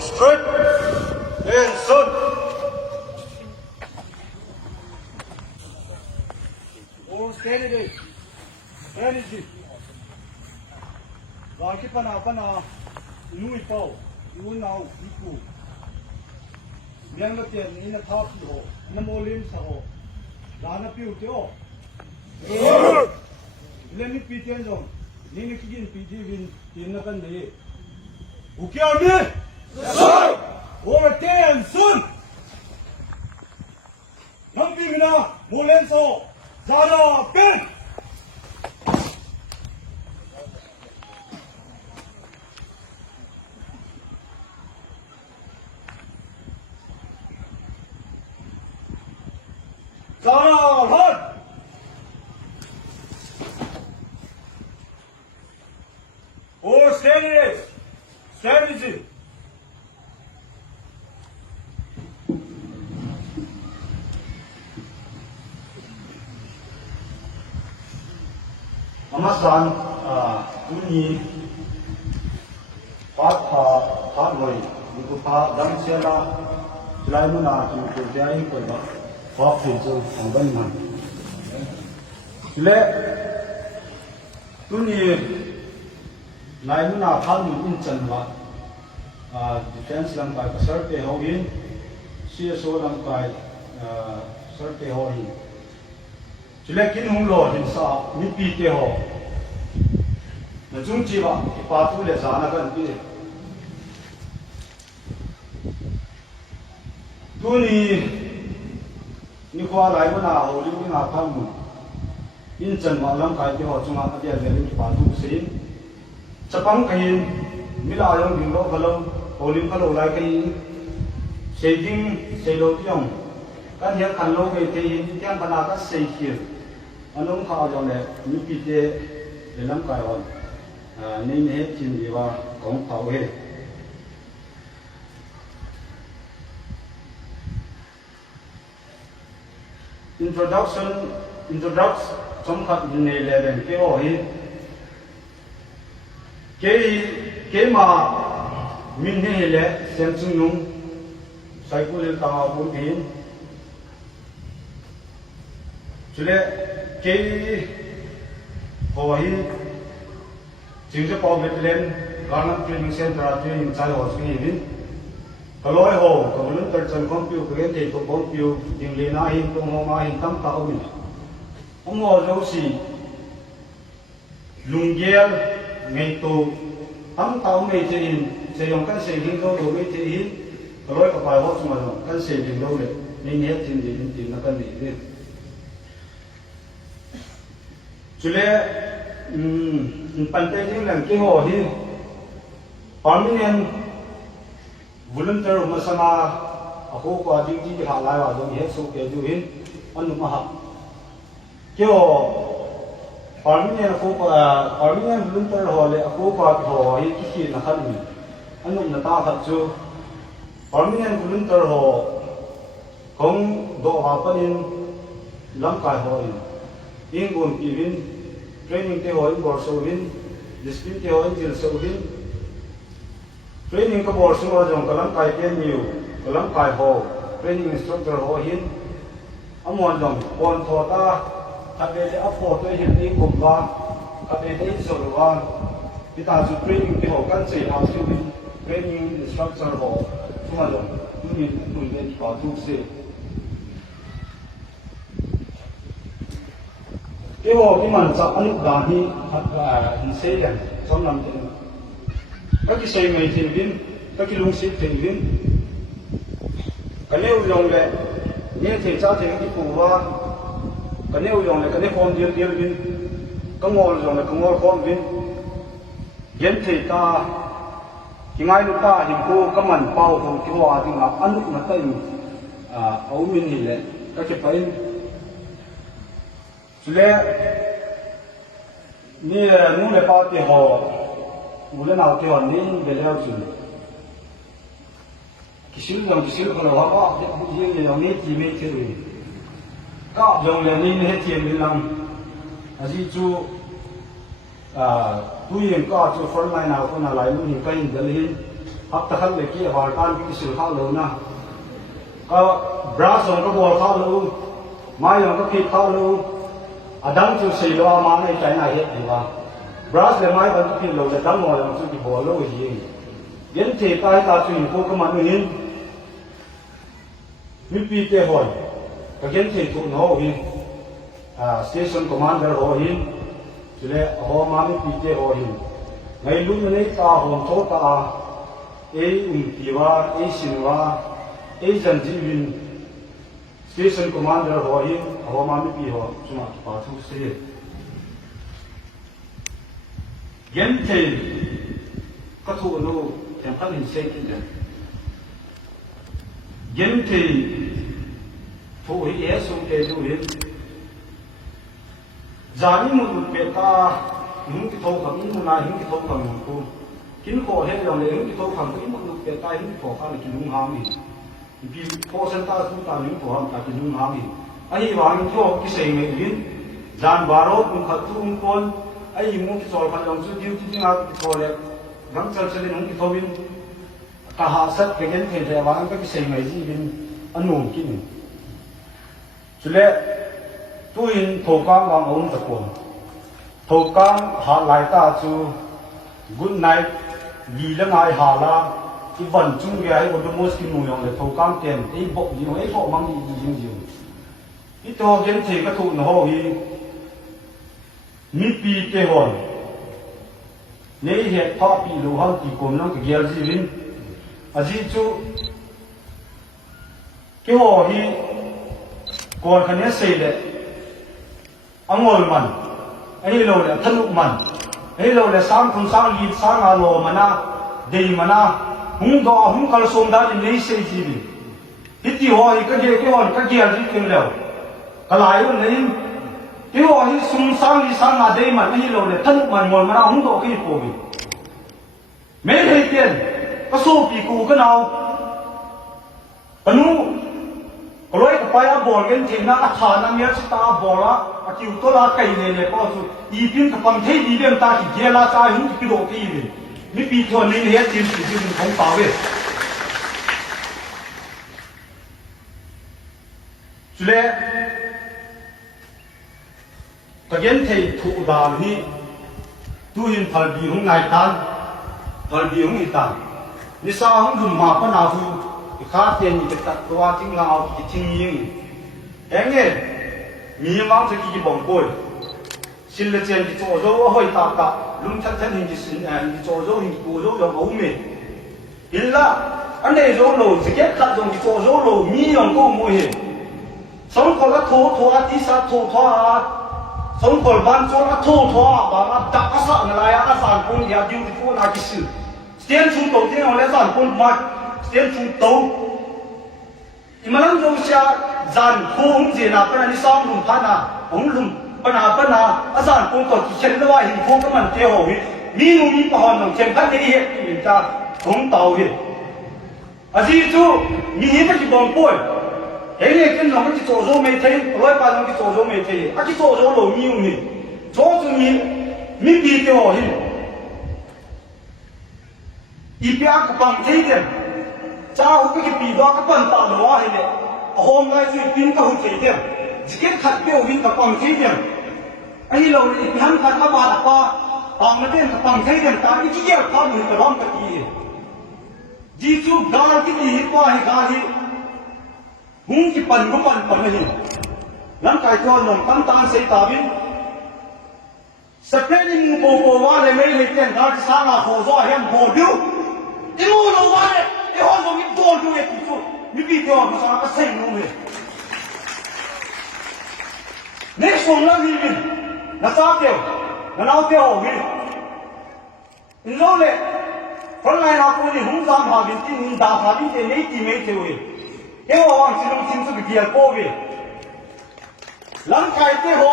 straight and son. Oh, steady it. Steady it. Rocky pana, you ito, you now, you. Yang natin, in the top ho, na molim sa ho. Dana piu teo. Lemi pitian zong, nini kigin piti win, tinakan de. Okay, Army? Yes, sir. Over 10, soon. Namping na, molim sa ho. Zara, pen. Zara, hard! Oh, steady! Steady! Amasan, Uni, Pat Noi, Nikupa, Damsela, Laimuna, Kujai, Pop Fizu, and Benman. Let Uni Laimuna Palmi in Chanwa, Defense Lampai, Serte Hoin, CSO Lampai, Serte Hoin. Chilekin hung lo hinsa mi pi te ho na chung chi ba pa tu le sa na kan pi tu ni kwa lai ma na ho li na pham in chan ma lam kai te ho chunga ka dia le ni pa tu sin chapang kai mi la yong ding lo khalo ho lim khalo lai kai sei ding sei lo tiong kan hian kan lo kai te hin tiang bana ka sei khir anong khao jong le mi pi te le lam kai on nei ne chin di wa kong phao he introduction som khat ne le ben ke o hi ke ma min ne le sem chung nung sai ku le ta bu tin chule ke ho hi chính cho bảo vệ lên Garland Training Center training chai ho sing hin kaloi ho ko lun tar chan kom piu ke te to kom piu ding le na hin tong ho ma hin tam ta o min ho lo si lungiel ngei to tam ta o me che hin se yong kan se hin ko lo me che hin kaloi ka pai ho chuma lo kan se ding lo le ni ne tin din tin na kan ni chule pante jing lang ke ho hi permanent volunteer masama ako ko ding ji ha lai wa dong he so ke ju hin anu ma ha ke ho permanent volunteer ho le ako ko ho hi ki na khan ni anu na ta khat chu permanent volunteer ho kong do ha panin lam kai ho in gun ki win training te hoin bor so win discipline te hoin jil so win training ka bor so jong kalam kai ken new kalam kai ho training instructor ho hin amon jong kon tho ta ate le apo to hin ni kum ba ate te so wa kita ju training te ho kan sei ha su win training instructor ho kuma jong ni ni pa tu se cái hồ cái màn chọn anh đàn hi hoặc là hình xe này trong làm thì các cái xe này thì viên các cái lung xếp thì viên cái nêu dùng này như thì sao thì cái phù hoa cái nêu dùng này cái nêu con điêu điêu viên cái ngô dùng này cái ngô con viên hiện thì ta thì ngay lúc ta thì cô cái màn bao không cái hoa thì ngọc ăn lúc mà tay ấu min thì lệ các cái phải le ni nu le pa ti ho u le na ti ho ni be le chu kisil ko la ha de ye le ni ti me ti ri ka yong le ni he ti mi lam a ji chu tu yin ka chu for mai na ko na lai mu ni ka in de le พักตะขันเลยเกี่ยวกับการพิสูจน์ข้าวเลยนะก็บราสองก็บอกข้าวเลยไม้ยองก็ผิดข้าวเลยอดัมจุดสี่ล้อมาในใจไหนเหตุดีว่าบราสเลยไม้ก็ผิดเลยแต่ดัมมอยองจุดที่บอกเลยยิงยันเทตายตาจุดพวกก็มันนี่มีปีเตะหอยก็ยันเทตุนหัวหินสเตชันคอมมานเดอร์หัวหินจุดเลยหัวมามีปีเตะหัวหินในรุ่นนี้ตาหัวโตตาอุ่นปีว่าสินว่าจันจีวินสเตชันคอมมานเดอร์หัวหินหัวมามีปีหัวจุมาปาทุเสียยันเทก็ถูกนู้แข่งขันหินเซกินเลยยันเทถูกเอสุเกดูเห็นจานี่มุดเปตาหิ้งที่ทองคำอินมุนาหิ้งที่ทองคำมุกูกินขอเห็นอย่างเลยหิ้งที่ทองคำก็อินมุดเปตาหิ้งที่ทองคำกินนุ่งหามีพี่พอเส้นตาสุดตาหิ้งทองคำกินนุ่งหามีไอ้วางินที่ออกที่เสียงไม่ยินจานบารอดมุขตุงคนไอ้มุขที่สอนพันลงสุดดิ้วที่งาที่ทอเล็กรังเซลเซลินหิ้งที่ทวินกะหาสัตว์เกินเทเดวางินก็ที่เสียงไม่ยินอันนุ่มกินสุดแล้วตัวอินถูกกางวางองค์ตะกวนถูกกางหาหลายตาจูกุนไนดีละไงหาละที่วันจุ่มแกให้คนดูมอสกินมูยองเลยถูกกางเต็มไอ้บอกยิงไอ้บอกมังยิงที่ตัวเกมเทก็ถูกหน่อยมีปีเกหอนนี่เหตุพ่อปีรู้ห้องตีกลมน้องตะเกียบจีวินอาจีจูเกหอฮีก่อนคันนี้เสร็จเลยอังโอยมันไอ้เราเนี่ยทะลุมันไอ้เราเนี่ยสร้างคนสร้างยีสร้างอารมณ์มันนะดีมันนะหุ่นดอหุ่นกระสุนได้ในเสียจีบีที่ที่หัวอีกก็เดียวที่หัวก็เดียวที่เกินแล้วก็หลายวันนี้ที่หัวที่สุ่มสร้างยีสร้างอะไรมันไอ้เราเนี่ยทะลุมันหมดมันนะหุ่นดอกี่ปบีไม่ได้เปลี่ยนก็สู้ปีกูก็เอาปนุก็เลยก็ไปอาบอลกันทีน่าอาถรรพ์เมียสตาบอลละอาคิวตัวละไก่เนี่ยก็สุดอีพิมกับปังเทดีเรื่องตาที่เจลาซาหุ่นที่กิโลกี่เลยมีปีทวนนี้เนี่ยทีมสี่ทีมของเปล่าเลยสุดแล้วก็ยันเทถูกดาวนี้ตู้ยินพัลบีของนายตันพัลบีของอีตันนิสาของดุมมาปนาหูข้าเตียนจะตัดตัวทิ้งเราทิ้งยิงเองเนี่ยมีมังสกีบ่งป่วยสิลเจนที่โจโจ้ห้อยตาตาลุงชัดชัดหินที่สินที่โจโจ้หินกูโจ้ยังเอาไม่อินละอันนี้โจ้โลสเก็ตขัดตรงที่โจโจ้โลมีอย่างกูมวยสองคนละโถอาทิตย์โถสองคนบ้านโจ้ละโถบางอันดักอาสาอะไรอาสาคนอยากอยู่ที่คนอากิสเสียนชุนโตที่เราเล่นสานคนมาเสียนชุนโตอิมันนั่งจะจานโค้งเจน่าเป็นอันนี้ซ้อมลุมพันนะผมลุมปัญหาอาจารย์คนต่อที่เช่นว่าหินโค้งก็มันเที่ยวหิมีงูมีปอนหนุ่มเช่นพันนี้เหตุที่จะของเต่าหิอาจีจูมีหินมันที่บ่งป่วยเฮ้ยเนี่ยกันน้องมันที่โจโจไม่เท่ร้อยปานน้องที่โจโจไม่เท่อาที่โจโจหลงมีงูนี่โจโจมีปีเที่ยวหิอีเปียกปังเที่ยวเจ้าก็คือปีดอกก็ปั่นตาหลัวให้เนี่ยโฮมไงสิปีนก็หุ่นเที่ยวจิเก็ตขัดเปี้ยวหินกับปังเที่ยวไอ้เราอีกทั้งขัดมาบาดปาปังมาเต้นกับปังเที่ยวตาอีกเยี่ยมเขาอยู่กับร้องตะกี้จีจูกาลที่ดีกว่าให้กาลีหุ่นที่ปั่นก็ปั่นไม่เห็นร่างกายตัวหนุ่มตั้งตาเสียตาบินสเปรย์นี่มูโบว่าเลยไม่เห็นเต้นการสร้างอาโคโซ่เห็นโบดิวอีมูโนว่าเลยไอ้ห้องมีโดนด้วยที่สุดมีปีเดียวมาสร้างก็เซ็งลงเลยนี่ส่งแล้วนี่บินน่าจะเที่ยวน่าเอาเที่ยวบินอินโลเลยคนไหนเราคนนี้หุ่นจามหาบินที่หุ่นดาหาบินที่ไม่ที่ไม่เที่ยวเลยเอ้ว่าสิ่งสิ่งสุดเดียวโป้บินหลังไก่เที่ยว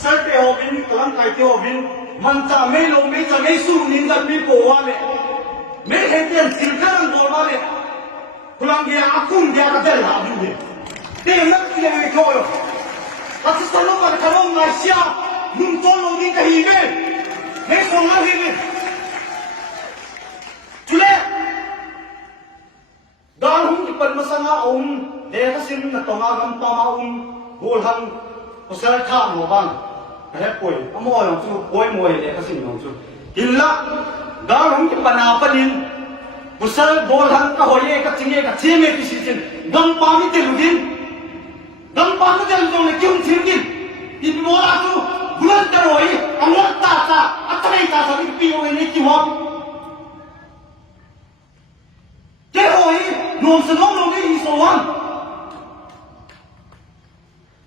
เสร็จเที่ยวบินหลังไก่เที่ยวบินมันจะไม่ลงไม่จะไม่สู้นินจะไม่โกวเลยไม่เห็นเตียนสิ่งข้างบนมาเลยพลังเดียอาคุ้มเดียก็จะหาดูเลยเดี๋ยวนักเรียนไม่โกยถ้าสนุกกันขนมนายเสียนุ่มโตลงนี่ก็หิวเลยไม่ส่งแล้วหิวเลยจุฬ เด็กสิ่งนั้นต้องการปามาโกลหันกุศลข้ามหัวบ้านแค่ป่วยมวยของจูป่วยมวยเด็กสิ่งของจูกินละดาวหงกินปนาปนินกุศลโกลหันก็หอยกับจิงเกับเชี่ยเมติสิจินดำปามิเตลุดินดำปามิเตลุตรงนี้คิ้วชิมดินอีกมัวละจูบุญเตอร์หอยอันนั้นตาอัตย์ตาสักปีโอเอ็นกี่วันเจ้าหอยนวมสนองลงในอีสวน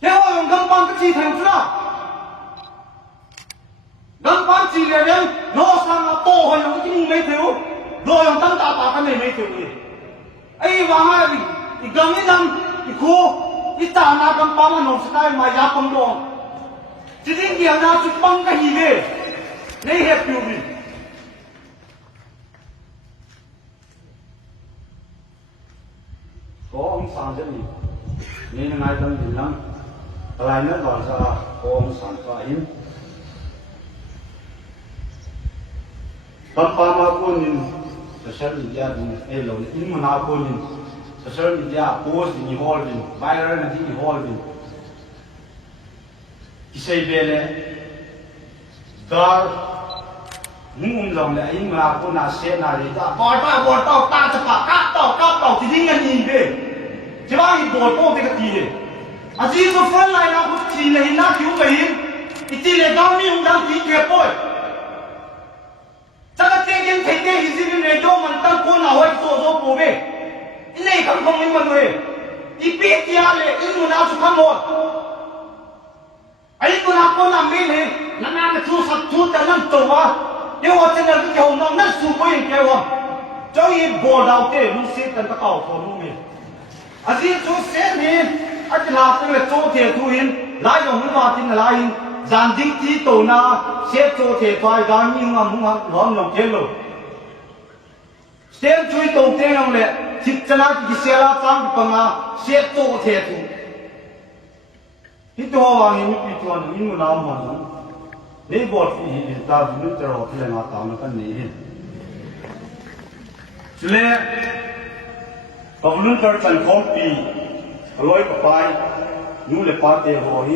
เจ้าหอยกำปั้นกระชีแทงจ้ากำปั้นจีเรียนโน้สังอาโต้หอยยังกินไม่ถึงโดยยังตั้งตาปากกันไม่ถึงเลยไอ้วางอีกกำนี้ดังอีกคู่อีตานากำปั้นมันนวมสกายมายาปังดงจริงๆอย่างนั้นสุดปังกันฮีเล่ในเหตุอยู่บิก็องศาจะมีนี่ยังไงต้องยินน้ำอะไรนั่นก่อนจะองศาตัวอินตอนปามาคนยินจะเชื่ออินเดียดินเอโลอินมันอาคนยินจะเชื่ออินเดียโพสต์ยินฮอลบินไบเรนที่ฮอลบินที่ใช้เบลดาร์มุมลงเลยอินมันอาคนน่าเสียน่าดีจ้าบอดเต้าตาจะปากกัดเต้าที่ดิ้งกันยิงเบ้จะว่าอีบอดโป้เด็กตีเลยอาจีก็ฟันไล่นะคุณจีเลยน่าคิ้วไปหินอีจีเลยต้องมีดังตีเก็บป่วยจะกระเทียนเทเทอีจีเลยโยมันตั้งคนเอาไว้โซ่ปูเบ้อีนี่คำคงนี่มันเลยอีปีกยาเลยอีมันเอาสุขโมดไอ้คนเอาคนเอาไม่เลยนั่นน่าจะชูสักชูแต่นั่นตัวเดี๋ยวว่าจะนั่นก็จะเอานั่นสู้ไปยังไงวะเจ้าอีบอดเอาเต้รู้สึกกันตะเก่าคนรู้มั้ยอาจีจูเซนี่อาจลาเป็นโจเททุหินลายองมันว่าที่นั่นลายจานดิ้งที่โตน่าเสียโจเทไฟการมีงามุงหอมหลงเทโลเสียช่วยโตเทงองเลยจิตนาที่เสียละจังปังอาเสียโจเททุที่ตัววางนี้มีตัวนึงมันน้ำมันนี่บทที่ตาดูจะรอที่มาตามกันนี่เลยตอนนั้นเกิดการของปีลอยไปนู่นเลยปาเตหอย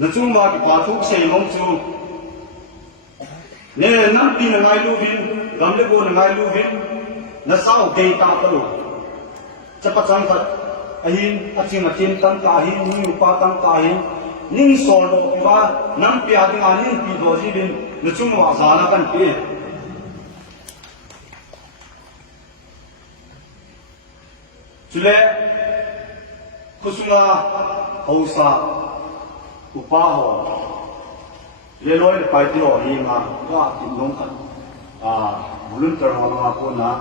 นั่นจุ่มว่าที่ปาทุกเสียงลงจูเนี่ยนั่นปีนั่งไงลูบินกำเล็กนั่งไงลูบินนั่นสาวเกยตาตลุจะประจันทัดอาหินอาชิงอาชินตั้งตาหินนิ่งปาตั้งตาหินนิ่งโซลโลอีบ้านั่นปีอาดิงานิ่งปีโดจีบินนั่นจุ่มว่าสานากันปีจุเลคุสุงาฮาวซาอุปาหอเลลอยไปที่อหิงาก็ติดลงกันบุรุษตระมาคนนะ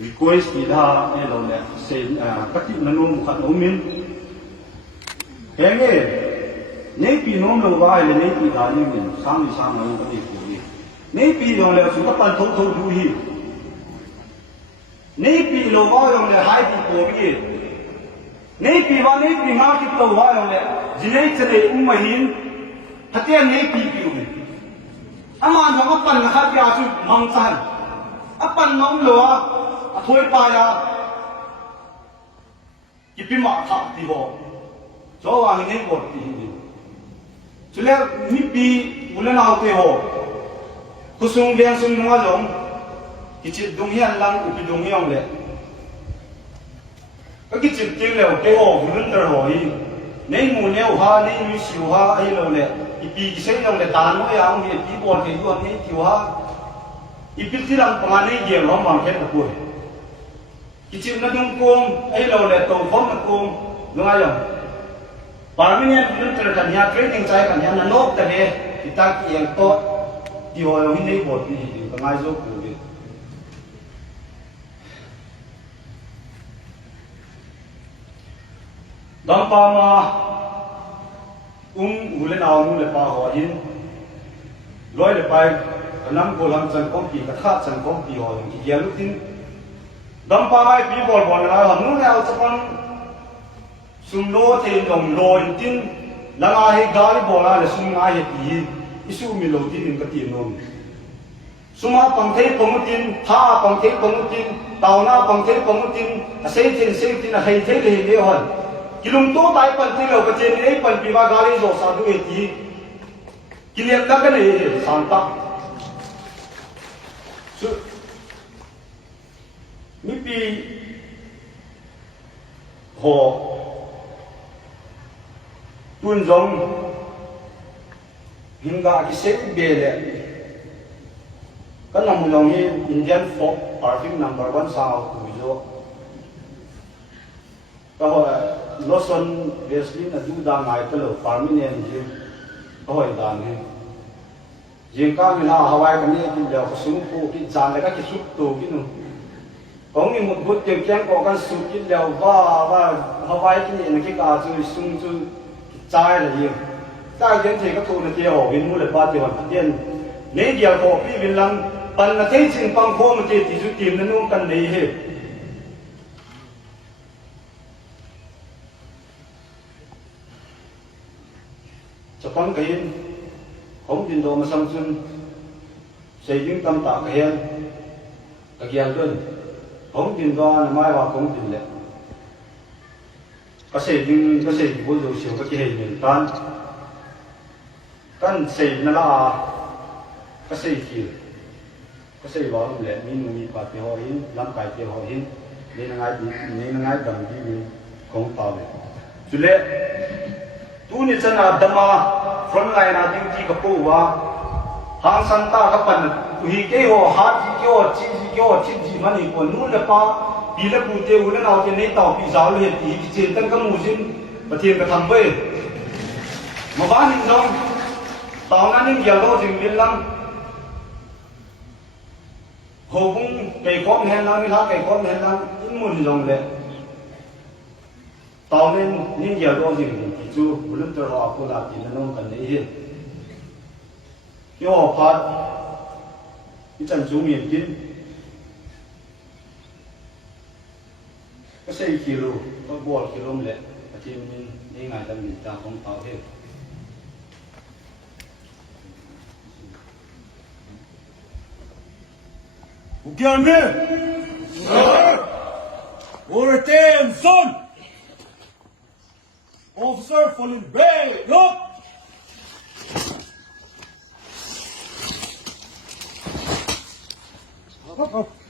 รีเควสที่ได้เราเนี่ยเซ็นปฏิบัตินุ่มขัดนุ่มินเฮ้ยเนี่ยปีนุ่มเราว่าเลยเนี่ยปีได้เนี่ยมันสร้างอะไรก็ดีกว่าเนี่ยปีเราเนี่ยสุดท้ายทุกดูฮีนี่ปีโลว่าอย่างเนี่ยหายปีโกบีนี่ปีวันนี้ปีงาที่ตัวว่าอย่างเนี่ยจีเนจะได้ไม่หินถ้าเทียนนี่ปีอยู่เนี่ยอามันของอัปปันนะครับยาสุดมังสันอัปปันน้องเหลือถอยไปอ่ะกิบิมาทับที่บ่จอว่าอย่างนี้บ่ที่นี่จุดแรกนี่ปีบุญนาเตโหกุศลเบียงสุนทรจงกิจดุงเฮียนลังอุปดุงเฮียงเลยก็กิจจริงเลยเตโอบุญตระหอยในหมู่เนี่ยว่าในมีสิวว่าไอ้เราเนี่ยอีปีกิเส้นเราเนี่ยตานว่าอย่างนี้ปีบอลที่อยู่นี่ที่ว่าอีปีที่เราประมาณนี้เกี่ยวกับมันแค่ตะกุยกิจนั่นดุงกงไอ้เราเนี่ยตัวพร้อมตะกุงลุงอะไรปาร์มิเนี่ยบุญตระกันเนี่ยเทรนนิ่งใจกันเนี่ยนั่นนกแต่เนี่ยที่ตั้งเอียงโตที่ว่าอย่างนี้บอลที่ประมาณโลกเลยดังปามาอุเลนเอาอุเลปาหัวหินลอยเลยไปกำลังโกลังจันก้องปีกระทะจันก้องปีหัวหินอีกอย่างลุกทิ้งดังปาไอ้ปีบอลอะไรหันนู้นแล้วสักวันสุนโลเทนดงโลยทิ้งแล้วไอ้กาลิบอลอะไรสุนไอ้ปีอิสุมิโลที่หนึ่งกตีนน suma pangthei pamutin tha pangthei pamutin tauna pangthei pamutin aseitin a hei thei le hon kilum to tai pan ti lo ka chen ei pan piwa gari zo sa du eti kilian ka ne santa su mi pi ho tun zong hinga ki se be le kan namu long hi Indian folk perfume number 1 sao ku zo ka ho lotion vaseline adu da ngai ka lo permanent ji ka hoi da ne jing ka ni na hawai ka ni ki ja ko sung ko ki jan le ka ki sup to ki nu kong ni một bút tiền kiang có căn sụp ít liều và Hawaii cái này cái cả chú sung chú trái là gì trái đến thì các thu là tiêu viên mua được ba tiêu hoàn tiền nếu điều họ bị viên lăng phần là thấy chuyện bằng khô mà thì chú tìm nó không cần lấy hết cho con cái không tin đồ mà sang xuân xây dựng tâm tạo cái hiện cái hiện luôn không tin do là mai vào không tin lệ có xây dựng vô dụng siêu có cái hình miền tan căn xây nó là có xây kiểu có xây vào lệ mình bắt thì họ in làm cái thì họ in nên là ngay đồng đi mình không tao lệ chú lệ tu ni chân là đâm mà front line là những gì cái bộ và hàng sản ta các bạn vì cái họ hát cái họ chỉ gì mà này còn nuôi là pa vì là bùn tiêu nó nào thì nên tàu bị giáo liền thì trên tân các mùa xin và thiên cái thằng về mà bán hình dong tàu nó nên giờ đâu thì miền lăng hồ cũng cây con hen lăng lá cây con hen lăng những mùn dòng lệ tàu nên giờ đâu thì chú muốn cho họ cô làm thì nó không cần lấy hết cái họ phát cái chân chú miền kín cái xây kilo cái bò kilo lệ thì mình đi ngày ta mình ta không tạo hết Ukiyame! Order 10, son! Officer, falling bay, look! Up.